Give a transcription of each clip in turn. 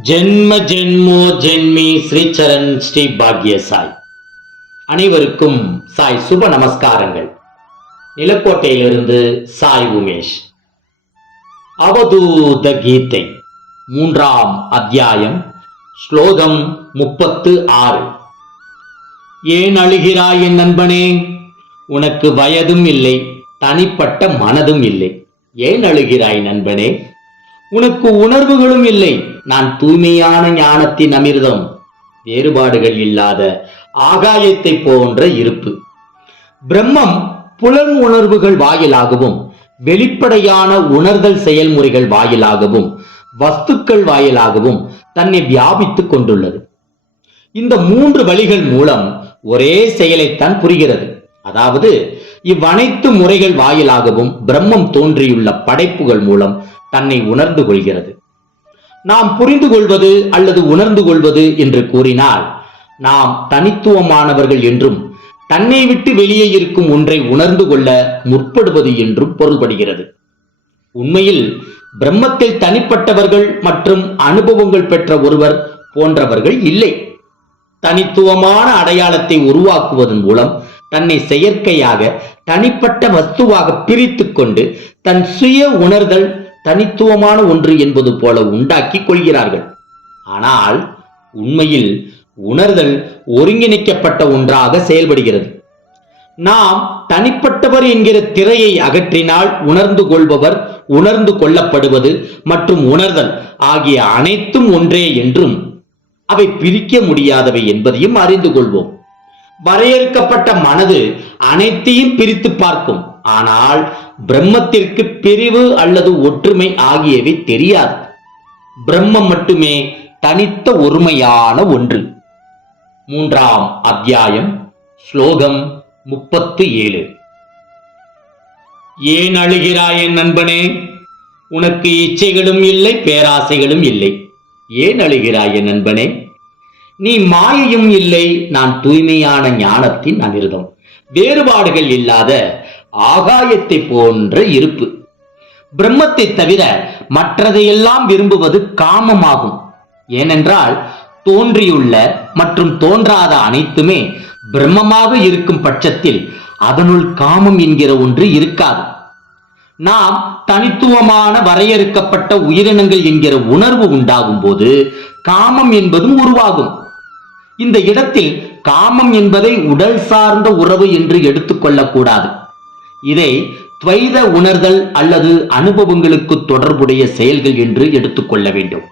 ஜென்ம ஜென்மோ ஜென்மி ஸ்ரீச்சரண் ஸ்ரீ பாக்ய சாய். அனைவருக்கும் சாய் சுப நமஸ்காரங்கள். நிலக்கோட்டையிலிருந்து சாய் உமேஷ். அவதூத கீதை மூன்றாம் அத்தியாயம் ஸ்லோகம் முப்பத்து ஆறு. ஏன் அழுகிறாய் என் நண்பனே? உனக்கு வயதும் இல்லை தனிப்பட்ட மனதும் இல்லை. ஏன் அழுகிறாய் நண்பனே? உனக்கு உணர்வுகளும் இல்லை. நான் தூய்மையான ஞானத்தின் அமிர்தம் வேறுபாடுகள் இல்லாத ஆகாயத்தை போன்ற இருப்பு. பிரம்மம் புலன் உணர்வுகள் வாயிலாகவும் வெளிப்படையான உணர்தல் செயல்முறைகள் வாயிலாகவும் வஸ்துக்கள் வாயிலாகவும் தன்னை வியாபித்துக் கொண்டுள்ளது. இந்த மூன்று வழிகள் மூலம் ஒரே செயலைத்தான் புரிகிறது. அதாவது இவ்வனைத்து முறைகள் வாயிலாகவும் பிரம்மம் தோன்றியுள்ள படைப்புகள் மூலம் தன்னை உணர்ந்து கொள்கிறது. நாம் புரிந்து கொள்வது அல்லது உணர்ந்து கொள்வது என்று கூறினால் நாம் தனித்துவமானவர்கள் என்றும் தன்னை விட்டு வெளியே இருக்கும் ஒன்றை உணர்ந்து கொள்ள முற்படுவது என்றும் பொருள்படுகிறது. உண்மையில் பிரம்மத்தில் தனிப்பட்டவர்கள் மற்றும் அனுபவங்கள் பெற்ற ஒருவர் போன்றவர்கள் இல்லை. தனித்துவமான அடையாளத்தை உருவாக்குவதன் மூலம் தன்னை செயற்கையாக தனிப்பட்ட வஸ்துவாக பிரித்து கொண்டு தன் சுய உணர்தல் தனித்துவமான ஒன்று என்பது போல உண்டாக்கி கொள்கிறார்கள். ஆனால் உண்மையில் உணர்தல் ஒருங்கிணைக்கப்பட்ட ஒன்றாக செயல்படுகிறது. நாம் தனிப்பட்டவர் என்கிற திரையை அகற்றினால் உணர்ந்து கொள்பவர் உணர்ந்து கொள்ளப்படுவது மற்றும் உணர்தல் ஆகிய அனைத்தும் ஒன்றே என்றும் அவை பிரிக்க முடியாதவை என்பதையும் அறிந்து கொள்வோம். வரையறுக்கப்பட்ட மனது அனைத்தையும் பிரித்து பார்க்கும். ஆனால் பிரம்மத்திற்கு பிரிவு அல்லது ஒற்றுமை ஆகியவை தெரியாது. பிரம்மம் மட்டுமே தனித்த ஒருமையான ஒன்று. மூன்றாம் அத்தியாயம் ஸ்லோகம் முப்பத்து ஏழு. ஏன் அழுகிறாய் என் நண்பனே? உனக்கு இச்சைகளும் இல்லை பேராசைகளும் இல்லை. ஏன் அழுகிறாய் என் நண்பனே? நீ மாயையும் இல்லை நான் தூய்மையான ஞானத்தின் அமிர்தம். வேறுபாடுகள் இல்லாத ஆகாயத்தை போன்ற இருப்பு. பிரம்மத்தை தவிர மற்றதையெல்லாம் விரும்புவது காமமாகும். ஏனென்றால் தோன்றியுள்ள மற்றும் தோன்றாத அனைத்துமே பிரம்மமாக இருக்கும் பட்சத்தில் அதனுள் காமம் என்கிற ஒன்று இருக்காது. நாம் தனித்துவமான வரையறுக்கப்பட்ட உயிரினங்கள் என்கிற உணர்வு உண்டாகும் போது காமம் என்பதும் உருவாகும். இந்த இடத்தில் காமம் என்பதை உடல் சார்ந்த உறவு என்று எடுத்துக்கொள்ளக்கூடாது. இதை துவைத உணர்தல் அல்லது அனுபவங்களுக்கு தொடர்புடைய செயல்கள் என்று எடுத்துக்கொள்ள வேண்டும்.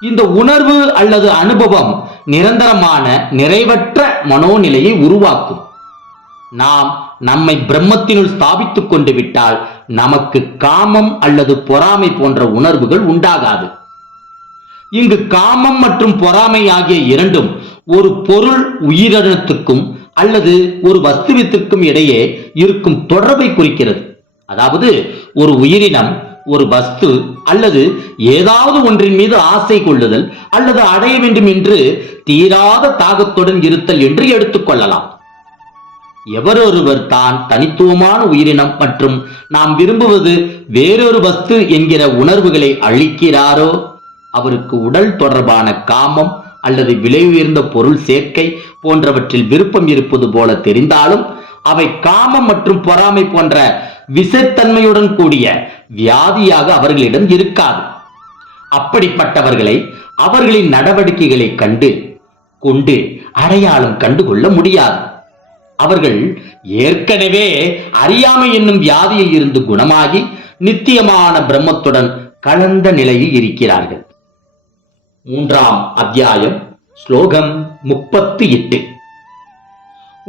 இந்த உணர்வு அல்லது அனுபவம் நிரந்தரமான நிறைவற்ற மனோநிலையை உருவாக்கும். நாம் நம்மை பிரம்மத்தினுள் ஸ்தாபித்துக் கொண்டு விட்டால் நமக்கு காமம் அல்லது பொறாமை போன்ற உணர்வுகள் உண்டாகாது. இங்கு காமம் மற்றும் பொறாமை ஆகிய இரண்டும் ஒரு பொருள் உயிரினத்துக்கும் அல்லது ஒரு வஸ்துவித்திற்கும் இடையே இருக்கும் தொடர்பை குறிக்கிறது. அதாவது ஒரு உயிரினம் ஒரு வஸ்து அல்லது ஏதாவது ஒன்றின் மீது ஆசை கொள்ளுதல் அல்லது அடைய வேண்டும் என்று தீராத தாகத்துடன் இருத்தல் என்று எடுத்துக்கொள்ளலாம் எவரொருவர் தான் தனித்துவமான உயிரினம் மற்றும் நாம் விரும்புவது வேறொரு வஸ்து என்கிற உணர்வுகளை அளிக்கிறாரோ அவருக்கு உடல் தொடர்பான காமம் அல்லது விலை உயர்ந்த பொருள் சேர்க்கை போன்றவற்றில் விருப்பம் இருப்பது போல தெரிந்தாலும் அவை காமம் மற்றும் பொறாமை போன்ற விசத்தன்மையுடன் கூடிய வியாதியாக அவர்களிடம் இருக்காது. அப்படிப்பட்டவர்களை அவர்களின் நடவடிக்கைகளை கண்டு கொண்டு அடையாளம் கண்டுகொள்ள முடியாது. அவர்கள் ஏற்கனவே அறியாமை என்னும் வியாதியில் இருந்து குணமாகி நித்தியமான பிரம்மத்துடன் கலந்த நிலையில் இருக்கிறார்கள். மூன்றாம் அத்தியாயம் ஸ்லோகம் முப்பத்து எட்டு.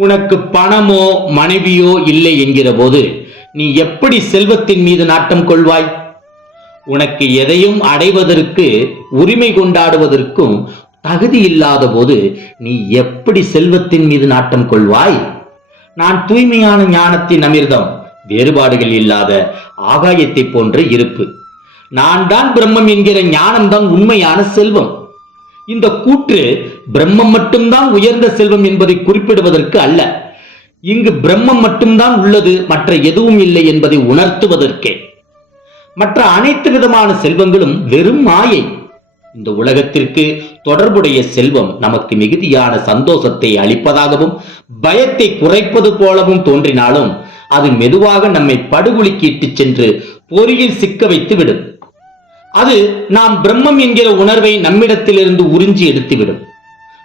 உனக்கு பணமோ மனைவியோ இல்லை என்கிற போது நீ எப்படி செல்வத்தின் மீது நாட்டம் கொள்வாய்? உனக்கு எதையும் அடைவதற்கு உரிமை கொண்டாடுவதற்கும் தகுதி இல்லாத போது நீ எப்படி செல்வத்தின் மீது நாட்டம் கொள்வாய்? நான் தூய்மையான ஞானத்தின் அமிர்தம் வேறுபாடுகள் இல்லாத ஆகாயத்தை போன்ற இருப்பு. நான் தான் பிரம்மம் என்கிற ஞானம்தான் உண்மையான செல்வம். இந்த கூற்று பிரம்மம் மட்டும்தான் உயர்ந்த செல்வம் என்பதை குறிப்பிடுவதற்கு அல்ல. இங்கு பிரம்மம் மட்டும்தான் உள்ளது மற்ற எதுவும் இல்லை என்பதை உணர்த்துவதற்கே. மற்ற அனைத்து விதமான செல்வங்களும் வெறும் மாயை. இந்த உலகத்திற்கு தொடர்புடைய செல்வம் நமக்கு மிகுதியான சந்தோஷத்தை அளிப்பதாகவும் பயத்தை குறைப்பது போலவும் தோன்றினாலும் அது மெதுவாக நம்மை படுகொலிக்கு சென்று பொறியில் சிக்க வைத்து விடும் அது நாம் பிரம்மம் என்கிற உணர்வை நம்மிடத்திலிருந்து உறிஞ்சி எடுத்துவிடும்.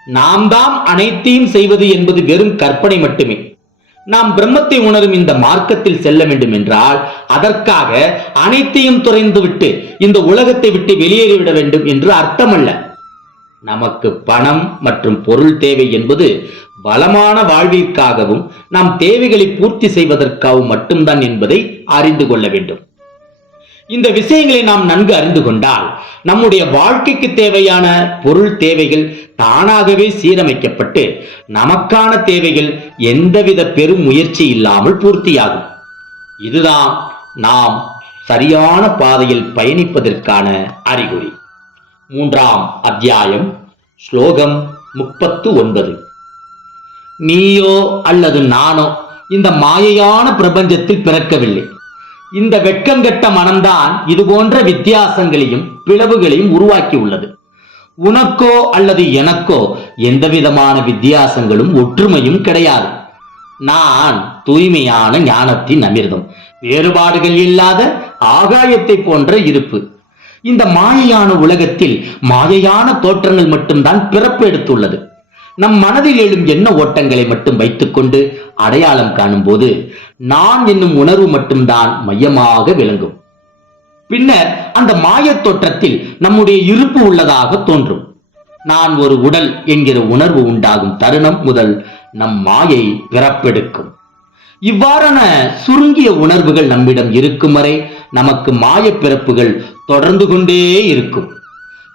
நாம் தான் அனைத்தையும் செய்வது என்பது வெறும் கற்பனை மட்டுமே. நாம் பிரம்மத்தை உணரும் இந்த மார்க்கத்தில் செல்ல வேண்டும் என்றால் அதற்காக அனைத்தையும் துறைந்துவிட்டு இந்த உலகத்தை விட்டு வெளியேறிவிட வேண்டும் என்று அர்த்தமல்ல. நமக்கு பணம் மற்றும் பொருள் தேவை என்பது பலமான வாழ்விற்காகவும் நம் தேவைகளை பூர்த்தி செய்வதற்காகவும் மட்டும்தான் என்பதை அறிந்து கொள்ள வேண்டும். இந்த விஷயங்களை நாம் நன்கு அறிந்து கொண்டால் நம்முடைய வாழ்க்கைக்கு தேவையான பொருள் தேவைகள் தானாகவே சீரமைக்கப்பட்டு நமக்கான தேவைகள் எந்தவித பெரும் முயற்சி இல்லாமல் பூர்த்தியாகும். இதுதான் நாம் சரியான பாதையில் பயணிப்பதற்கான அறிகுறி. மூன்றாம் அத்தியாயம் ஸ்லோகம் முப்பத்து ஒன்பது நீயோ அல்லது நானோ இந்த மாயையான பிரபஞ்சத்தில் பிறக்கவில்லை. இந்த வெட்கங்கெட்ட மனம்தான் இது போன்ற வித்தியாசங்களையும் பிளவுகளையும் உருவாக்கி உள்ளது உனக்கோ அல்லது எனக்கோ எந்தவிதமான வித்தியாசங்களும் ஒற்றுமையும் கிடையாது. நான் தூய்மையான ஞானத்தின் அமிர்தம் வேறுபாடுகள் இல்லாத ஆகாயத்தை போன்ற இருப்பு. இந்த மாயையான உலகத்தில் மாயையான தோற்றங்கள் மட்டும்தான் பிறப்பு எடுத்துள்ளது. நம் மனதில் எழும் எண்ண ஓட்டங்களை மட்டும் வைத்துக்கொண்டு அடையாளம் காணும் போது நான் என்னும் உணர்வு மட்டும்தான் மையமாக விளங்கும். பின்னர் அந்த மாயத் தோற்றத்தில் நம்முடைய இருப்பு உள்ளதாக தோன்றும். நான் ஒரு உடல் என்கிற உணர்வு உண்டாகும் தருணம் முதல் நம் மாயை பிறப்பெடுக்கும். இவ்வாறான சுருங்கிய உணர்வுகள் நம்மிடம் இருக்கும் வரை நமக்கு மாய பிறப்புகள் தொடர்ந்து கொண்டே இருக்கும்.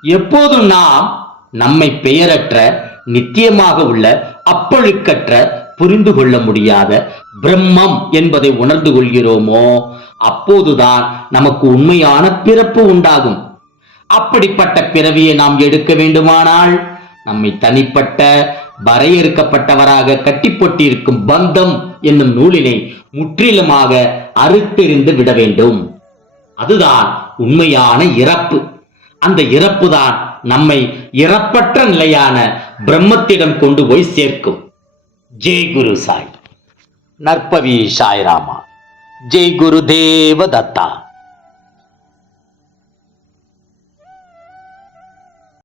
எப்போதும் நாம் நம்மை பெயரற்ற நித்தியமாக உள்ள அப்பழுக்கற்ற புரிந்து கொள்ள முடியாத பிரம்மம் என்பதை உணர்ந்து கொள்கிறோமோ அப்போதுதான் நமக்கு உண்மையான பிறப்பு உண்டாகும். அப்படிப்பட்ட பிறவியை நாம் எடுக்க வேண்டுமானால் நம்மை தனிப்பட்ட வரையறுக்கப்பட்டவராக கட்டிப்பொட்டிருக்கும் பந்தம் என்னும் நூலினை முற்றிலுமாக அறுத்தெறிந்து விட வேண்டும். அதுதான் உண்மையான இறப்பு. அந்த இறப்பு தான் நம்மை இறப்பற்ற நிலையான பிரம்மத்திடம் கொண்டு போய் சேர்க்கும். ஜெய் குரு சாய். நற்பவி சாய்ராமா. ஜெய் குரு தேவ தத்தா